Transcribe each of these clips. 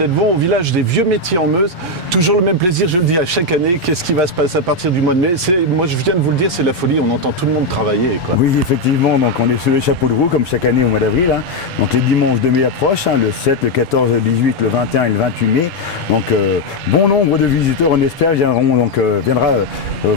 Ledvon, au village des Vieux Métiers en Meuse. Toujours le même plaisir, je le dis à chaque année. Qu'est-ce qui va se passer à partir du mois de mai? Moi, je viens de vous le dire, c'est la folie. On entend tout le monde travailler, quoi. Oui, effectivement. Donc, on est sur les chapeaux de roue, comme chaque année au mois d'avril. Hein. Donc, les dimanches de mai approchent, hein, le 7, le 14, le 18, le 21 et le 28 mai. Donc, bon nombre de visiteurs, on espère, viendra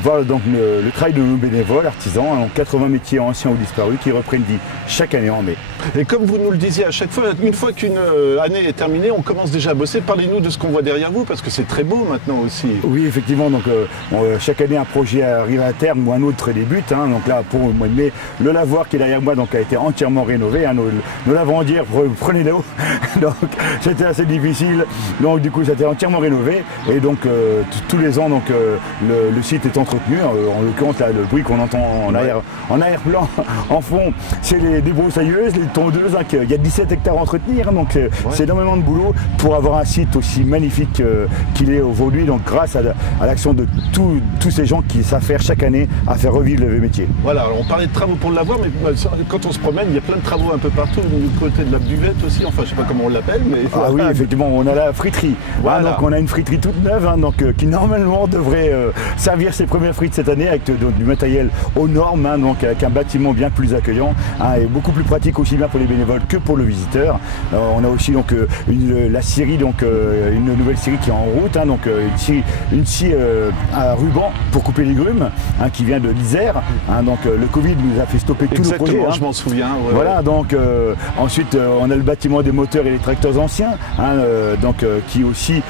voir donc, le travail de nos bénévoles, artisans, hein, 80 métiers anciens ou disparus qui reprennent vie chaque année en mai. Et comme vous nous le disiez à chaque fois, une fois qu'une année est terminée, on commence déjà à bosser. Parlez-nous de ce qu'on voit derrière vous, parce que c'est très beau maintenant aussi. Oui, effectivement. Donc, chaque année, un projet arrive à terme ou un autre débute. Hein. Donc là, pour le mois de mai, le lavoir qui est derrière moi donc, a été entièrement rénové. Hein. Nos lavandières, prenez l'eau. Donc, c'était assez difficile. Donc, du coup, ça a été entièrement rénové. Et donc, tous les ans, donc, le site est entretenu. En l'occurrence, le bruit qu'on entend en arrière-plan, en fond, c'est les débroussailleuses, les tondeuses. Hein, il y a 17 hectares à entretenir. Hein, donc, c'est énormément de boulot pour avoir un site aussi magnifique qu'il est aujourd'hui. Donc, grâce à l'action de tous ces gens qui savent faire chaque année à faire revivre le métier. Voilà, alors on parlait de travaux pour l'avoir, mais quand on se promène, il y a plein de travaux un peu partout, du côté de la buvette aussi, enfin je sais pas comment on l'appelle, mais... Ah oui, effectivement, on a la friterie. Voilà. Donc on a une friterie toute neuve, hein, donc, qui normalement devrait servir ses premières frites cette année avec du matériel aux normes, hein, donc avec un bâtiment bien plus accueillant, hein, et beaucoup plus pratique aussi bien pour les bénévoles que pour le visiteur. On a aussi donc la scierie, donc une nouvelle scierie qui est en route, hein, donc une scie à ruban pour couper les grumes, hein, qui vient de l'Isère. Hein, donc le Covid nous a fait stopper tous nos projets. Exactement, je m'en souviens. Ouais, voilà, donc ensuite on a le bâtiment des moteurs et les tracteurs anciens, hein, donc qui aussi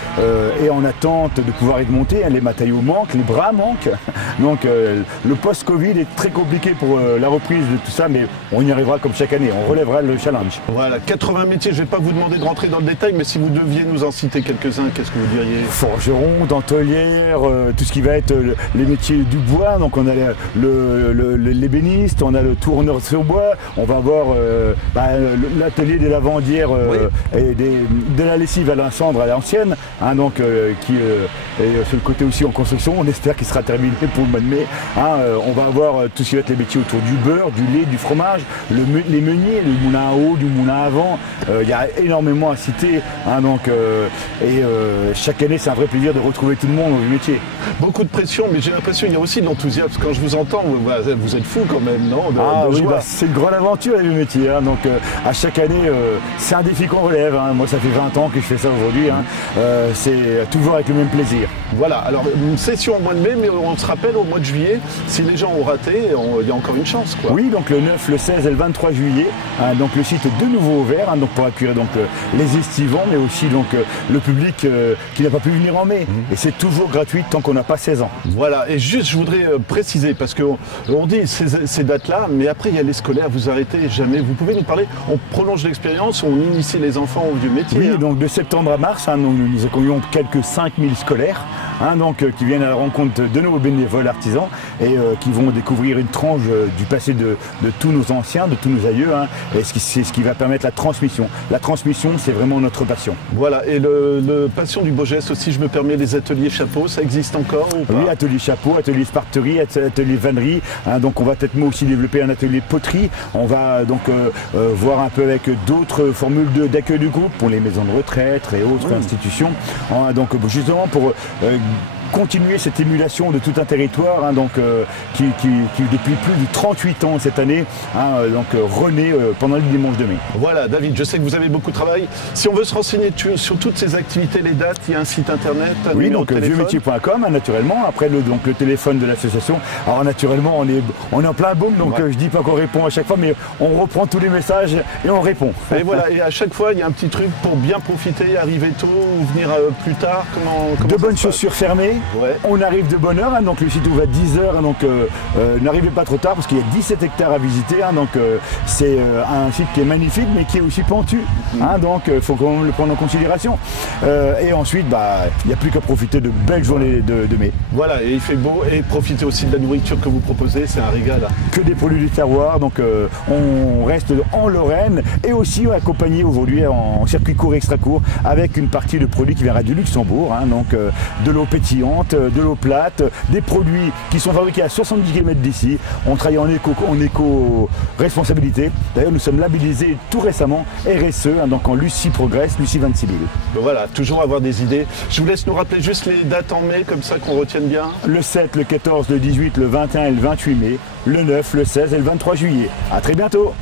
est en attente de pouvoir être monté. Hein, les matériaux manquent, les bras manquent. Donc le post-Covid est très compliqué pour la reprise de tout ça, mais on y arrivera comme chaque année, on relèvera le challenge. Voilà, 80 métiers, je ne vais pas vous demander de rentrer dans le détail, mais si vous deviez nous en citer quelques-uns, qu'est-ce que vous diriez? Forgeron, dentelière, tout ce qui va être les métiers du bois, donc on a l'ébéniste, on a le tourneur sur bois, on va avoir l'atelier des lavandières et de la lessive à l'incendre à l'ancienne, hein, donc qui est sur le côté aussi en construction, on espère qu'il sera terminé pour le mois de mai. Hein, on va avoir tout ce qui va être les métiers autour du beurre, du lait, du fromage, les meuniers, le moulin à eau, du moulin à vent, il y a énormément à citer, hein, donc, chaque année c'est un vrai plaisir de retrouver tout le monde au métier. Beaucoup de pression, mais j'ai l'impression qu'il y a aussi de l'enthousiasme. Quand je vous entends, vous êtes fou quand même, non? Oui, c'est une grande aventure le métier. Hein, donc à chaque année, c'est un défi qu'on relève. Hein. Moi, ça fait 20 ans que je fais ça aujourd'hui. Hein. C'est toujours avec le même plaisir. Voilà, alors une session au mois de mai, mais on se rappelle au mois de juillet, si les gens ont raté, il y a encore une chance, quoi. Oui, donc le 9, le 16 et le 23 juillet, hein, donc le site est de nouveau ouvert, hein, donc pour accueillir donc, les estivants, mais aussi donc, le public qui n'a pas pu venir en mai. Et c'est toujours gratuit tant qu'on n'a pas 16 ans. Voilà, et juste je voudrais préciser, parce qu'on dit ces dates-là, mais après il y a les scolaires, vous arrêtez jamais. Vous pouvez nous parler, on prolonge l'expérience, on initie les enfants au vieux métier. Oui, hein. Donc de septembre à mars, hein, nous accueillons quelques 5000 scolaires, hein, donc, qui viennent à la rencontre de nos bénévoles artisans et qui vont découvrir une tranche du passé de tous nos anciens, de tous nos aïeux, hein, et c'est ce qui va permettre la transmission. La transmission, c'est vraiment notre passion. Voilà, et le passion du beau geste aussi, je me permets, les ateliers chapeaux, ça existe encore ou pas? Oui, atelier chapeau, atelier sparterie, atelier vannerie, hein, donc on va peut-être moi aussi développer un atelier poterie. On va donc voir un peu avec d'autres formules d'accueil du groupe pour les maisons de retraite et autres institutions, hein, donc justement pour continuer cette émulation de tout un territoire, hein, donc, qui depuis plus de 38 ans cette année, hein, donc renaît pendant le dimanche de mai. Voilà, David, je sais que vous avez beaucoup de travail. Si on veut se renseigner sur toutes ces activités, les dates, il y a un site internet, un numéro de téléphone. vieuxmétiers.com, hein, naturellement. Après le téléphone de l'association. Alors naturellement, on est en plein boom, donc je dis pas qu'on répond à chaque fois, mais on reprend tous les messages et on répond. Et voilà, et à chaque fois, il y a un petit truc pour bien profiter, arriver tôt ou venir plus tard. Comment de bonnes chaussures fermées. Ouais. On arrive de bonne heure, hein, donc le site ouvre à 10h, hein, donc n'arrivez pas trop tard parce qu'il y a 17 hectares à visiter, hein, donc c'est un site qui est magnifique mais qui est aussi pentu, hein, donc il faut quand même le prendre en considération. Et ensuite, il n'y a plus qu'à profiter de belles journées de mai. Voilà, et il fait beau, et profitez aussi de la nourriture que vous proposez, c'est un régal. Que des produits du terroir, donc on reste en Lorraine et aussi accompagné aujourd'hui en circuit court et extra court avec une partie de produits qui viendra du Luxembourg, hein, donc de l'eau pétillante. bienveillante, de l'eau plate, des produits qui sont fabriqués à 70 km d'ici. On travaille en éco-responsabilité. D'ailleurs, nous sommes labellisés tout récemment RSE, donc en Lucie Progress, Lucie 26 000. Ben voilà, toujours avoir des idées. Je vous laisse nous rappeler juste les dates en mai, comme ça qu'on retienne bien. Le 7, le 14, le 18, le 21 et le 28 mai, le 9, le 16 et le 23 juillet. À très bientôt.